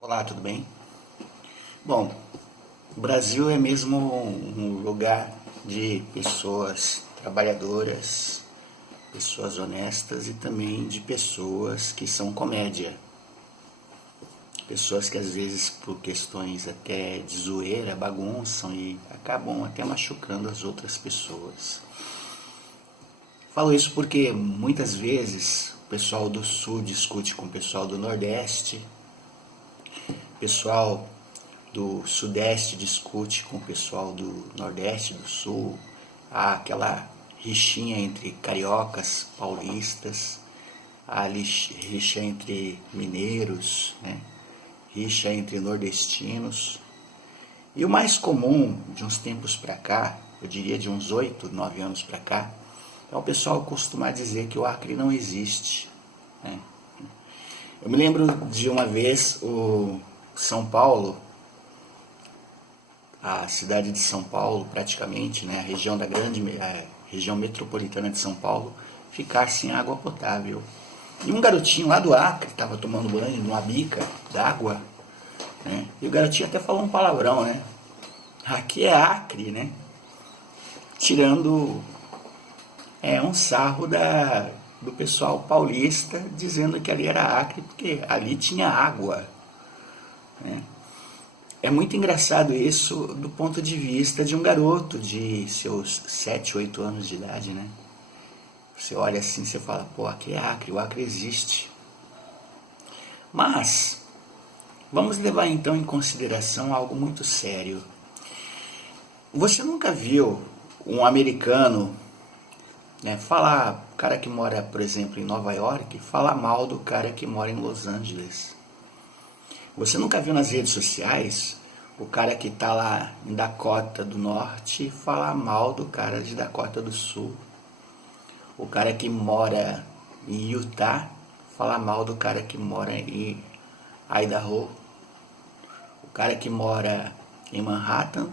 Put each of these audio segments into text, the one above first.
Olá, tudo bem? Bom, o Brasil é mesmo um lugar de pessoas trabalhadoras, pessoas honestas e também de pessoas que são comédia. Pessoas que às vezes por questões até de zoeira bagunçam e acabam até machucando as outras pessoas. Falo isso porque muitas vezes o pessoal do Sul discute com o pessoal do Nordeste, o pessoal do Sudeste discute com o pessoal do Nordeste, do Sul, há aquela rixinha entre cariocas, paulistas, há rixa entre mineiros, né? Rixa entre nordestinos. E o mais comum de uns tempos para cá, eu diria de uns 8, 9 anos para cá, é o pessoal costumar dizer que o Acre não existe, né? Eu me lembro de uma vez o São Paulo, a cidade de São Paulo, praticamente, né, a região metropolitana de São Paulo, ficar sem água potável. E um garotinho lá do Acre estava tomando banho numa bica d'água, né, e o garotinho até falou um palavrão, né? Aqui é Acre, né? Tirando um sarro do pessoal paulista, dizendo que ali era Acre porque ali tinha água, né? É muito engraçado isso do ponto de vista de um garoto de seus 7, 8 anos de idade, né? Você olha assim, você fala, pô, aqui é Acre, o Acre existe. Mas, vamos levar então em consideração algo muito sério. Você nunca viu um americano, né, falar, o cara que mora, por exemplo, em Nova York, falar mal do cara que mora em Los Angeles? Você nunca viu nas redes sociais o cara que está lá em Dakota do Norte falar mal do cara de Dakota do Sul? O cara que mora em Utah falar mal do cara que mora em Idaho? O cara que mora em Manhattan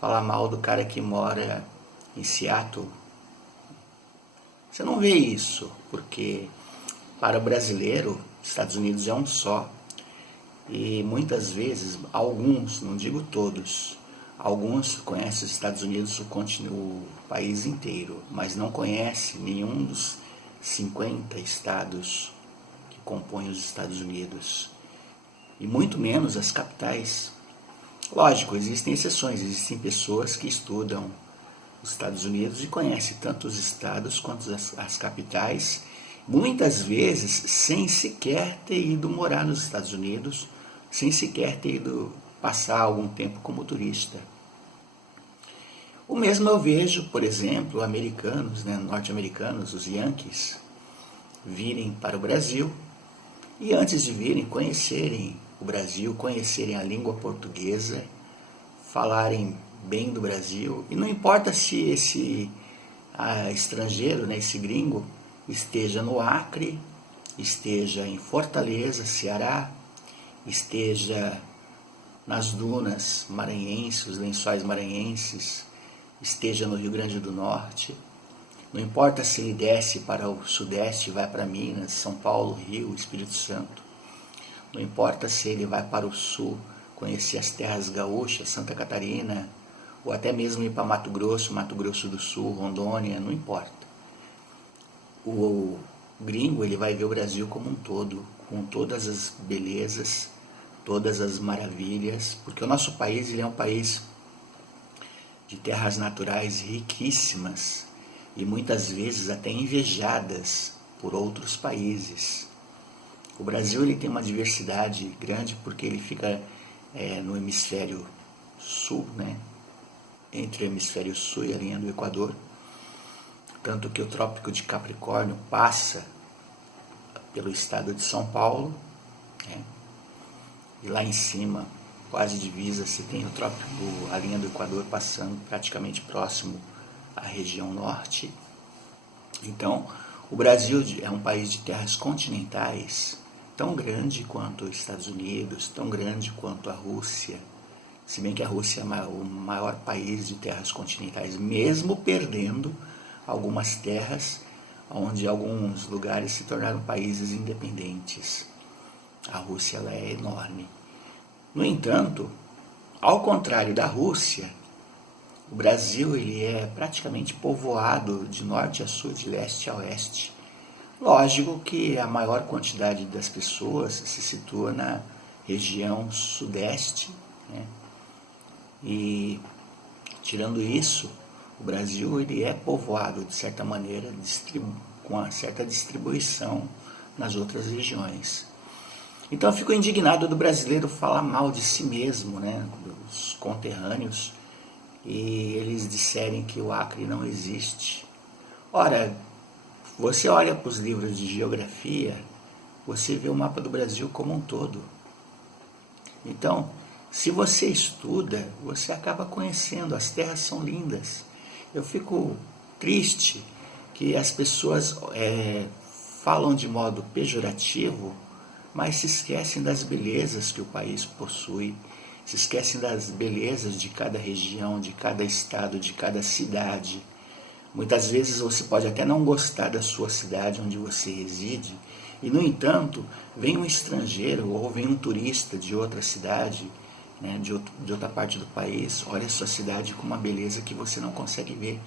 falar mal do cara que mora em Seattle? Você não vê isso, porque para o brasileiro, Estados Unidos é um só. E muitas vezes, alguns, não digo todos, alguns conhecem os Estados Unidos, o país inteiro, mas não conhecem nenhum dos 50 estados que compõem os Estados Unidos, e muito menos as capitais. Lógico, existem exceções, existem pessoas que estudam os Estados Unidos e conhecem tanto os estados quanto as capitais, muitas vezes sem sequer ter ido morar nos Estados Unidos, sem sequer ter ido passar algum tempo como turista. O mesmo eu vejo, por exemplo, americanos, né, norte-americanos, os Yankees, virem para o Brasil e antes de virem conhecerem o Brasil, conhecerem a língua portuguesa, falarem bem do Brasil, e não importa se esse estrangeiro, né, esse gringo, esteja no Acre, esteja em Fortaleza, Ceará, esteja nas dunas maranhenses, os lençóis maranhenses, esteja no Rio Grande do Norte. Não importa se ele desce para o Sudeste, vai para Minas, São Paulo, Rio, Espírito Santo. Não importa se ele vai para o Sul, conhecer as terras gaúchas, Santa Catarina, ou até mesmo ir para Mato Grosso do Sul, Rondônia, não importa. O gringo, ele vai ver o Brasil como um todo, com todas as belezas, todas as maravilhas, porque o nosso país, ele é um país de terras naturais riquíssimas e muitas vezes até invejadas por outros países. O Brasil, ele tem uma diversidade grande porque ele fica no hemisfério sul, né? Entre o hemisfério sul e a linha do Equador, tanto que o Trópico de Capricórnio passa pelo estado de São Paulo, né? E lá em cima, quase divisa, se tem o Trópico, a linha do Equador passando praticamente próximo à região norte. Então, o Brasil é um país de terras continentais, tão grande quanto os Estados Unidos, tão grande quanto a Rússia, se bem que a Rússia é o maior país de terras continentais, mesmo perdendo algumas terras, onde alguns lugares se tornaram países independentes. A Rússia, ela é enorme. No entanto, ao contrário da Rússia, o Brasil ele é praticamente povoado de norte a sul, de leste a oeste. Lógico que a maior quantidade das pessoas se situa na região sudeste, né? E tirando isso, o Brasil ele é povoado de certa maneira, com uma certa distribuição nas outras regiões. Então eu fico indignado do brasileiro falar mal de si mesmo, né, dos conterrâneos, e eles disserem que o Acre não existe. Ora, você olha para os livros de geografia, você vê o mapa do Brasil como um todo. Então, se você estuda, você acaba conhecendo, as terras são lindas. Eu fico triste que as pessoas falam de modo pejorativo, mas se esquecem das belezas que o país possui, se esquecem das belezas de cada região, de cada estado, de cada cidade. Muitas vezes você pode até não gostar da sua cidade onde você reside, e no entanto, vem um estrangeiro ou vem um turista de outra cidade, né, de outra parte do país, olha a sua cidade com uma beleza que você não consegue ver.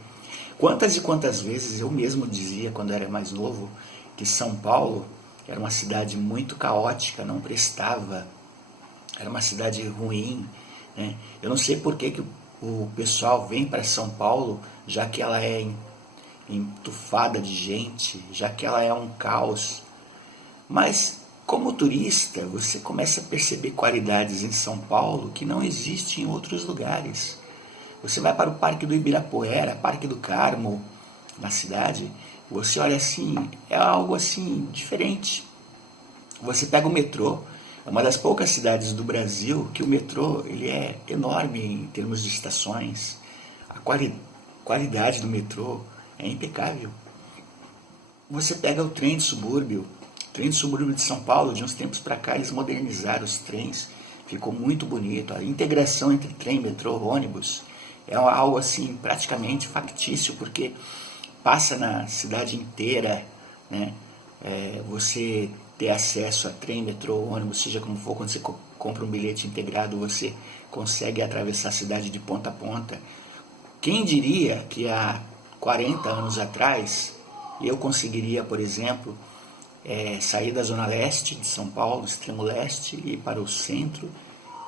Quantas e quantas vezes eu mesmo dizia, quando era mais novo, que São Paulo era uma cidade muito caótica, não prestava, era uma cidade ruim, né? Eu não sei por que o pessoal vem para São Paulo, já que ela é entufada de gente, já que ela é um caos. Mas, como turista, você começa a perceber qualidades em São Paulo que não existem em outros lugares. Você vai para o Parque do Ibirapuera, Parque do Carmo, na cidade, você olha assim, é algo assim diferente. Você pega o metrô, é uma das poucas cidades do Brasil que o metrô ele é enorme em termos de estações. A qualidade do metrô é impecável. Você pega o trem de subúrbio de São Paulo, de uns tempos para cá eles modernizaram os trens, ficou muito bonito. A integração entre trem, metrô, ônibus é algo assim praticamente factício, porque passa na cidade inteira, né? Você ter acesso a trem, metrô, ônibus, seja como for, quando você compra um bilhete integrado, você consegue atravessar a cidade de ponta a ponta. Quem diria que há 40 anos atrás eu conseguiria, por exemplo, sair da zona leste de São Paulo, extremo leste, e ir para o centro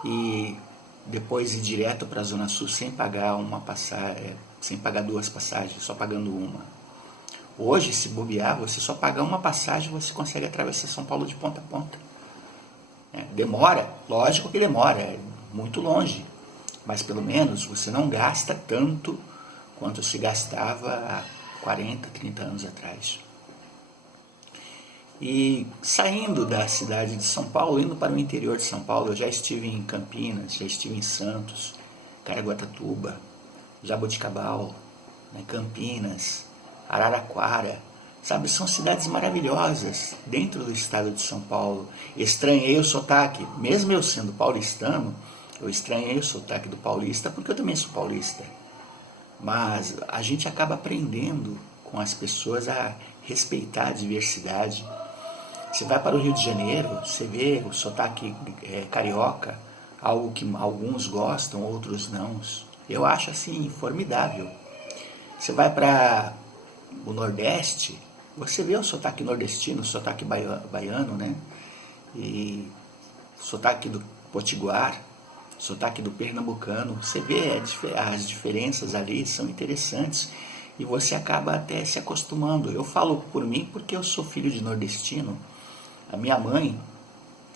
e depois ir direto para a zona sul sem pagar uma passagem, sem pagar duas passagens, só pagando uma. Hoje, se bobear, você só pagar uma passagem, você consegue atravessar São Paulo de ponta a ponta. Demora, lógico que demora, é muito longe, mas pelo menos você não gasta tanto quanto se gastava há 40, 30 anos atrás. E saindo da cidade de São Paulo, indo para o interior de São Paulo, eu já estive em Campinas, já estive em Santos, Caraguatatuba, Jaboticabal, né, Campinas, Araraquara, sabe, são cidades maravilhosas dentro do estado de São Paulo. Estranhei o sotaque, mesmo eu sendo paulistano, eu estranhei o sotaque do paulista, porque eu também sou paulista. Mas a gente acaba aprendendo com as pessoas a respeitar a diversidade. Você vai para o Rio de Janeiro, você vê o sotaque carioca, algo que alguns gostam, outros não. Eu acho assim formidável. Você vai para o Nordeste, você vê o sotaque nordestino, o sotaque baiano, né? E o sotaque do potiguar, o sotaque do pernambucano. Você vê as diferenças ali, são interessantes. E você acaba até se acostumando. Eu falo por mim porque eu sou filho de nordestino. A minha mãe,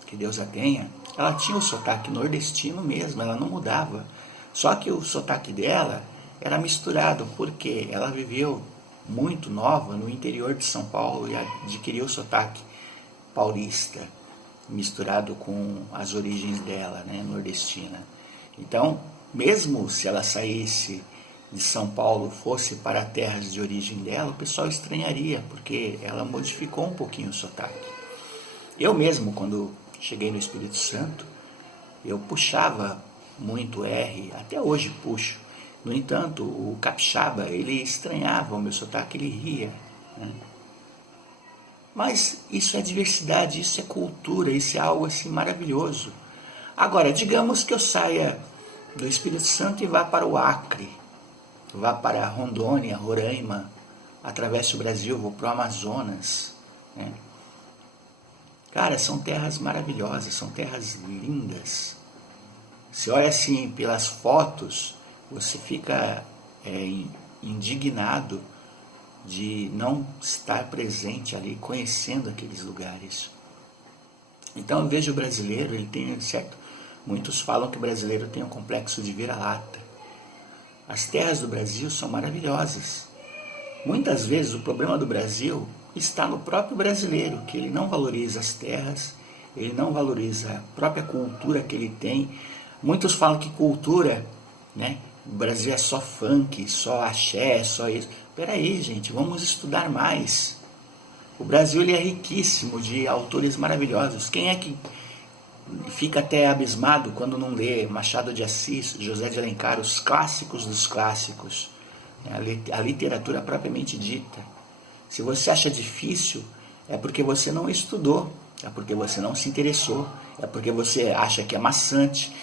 que Deus a tenha, ela tinha o sotaque nordestino mesmo, ela não mudava. Só que o sotaque dela era misturado, porque ela viveu muito nova no interior de São Paulo e adquiriu o sotaque paulista, misturado com as origens dela, né, nordestina. Então, mesmo se ela saísse de São Paulo, fosse para as terras de origem dela, o pessoal estranharia, porque ela modificou um pouquinho o sotaque. Eu mesmo, quando cheguei no Espírito Santo, eu puxava muito R, até hoje puxo. No entanto, o capixaba, ele estranhava o meu sotaque, ele ria, né? Mas isso é diversidade, isso é cultura, isso é algo assim maravilhoso. Agora, digamos que eu saia do Espírito Santo e vá para o Acre, vá para Rondônia, Roraima, atravesse o Brasil, vou para o Amazonas, né? Cara, são terras maravilhosas, são terras lindas. Você olha assim pelas fotos, você fica indignado de não estar presente ali, conhecendo aqueles lugares. Então eu vejo o brasileiro, ele tem, certo? Muitos falam que o brasileiro tem um complexo de vira-lata. As terras do Brasil são maravilhosas. Muitas vezes o problema do Brasil está no próprio brasileiro, que ele não valoriza as terras, ele não valoriza a própria cultura que ele tem. Muitos falam que cultura, né? O Brasil é só funk, só axé, só isso. Peraí, gente, vamos estudar mais. O Brasil ele é riquíssimo de autores maravilhosos. Quem é que fica até abismado quando não lê Machado de Assis, José de Alencar, os clássicos dos clássicos, a literatura propriamente dita? Se você acha difícil, é porque você não estudou, é porque você não se interessou, é porque você acha que é maçante.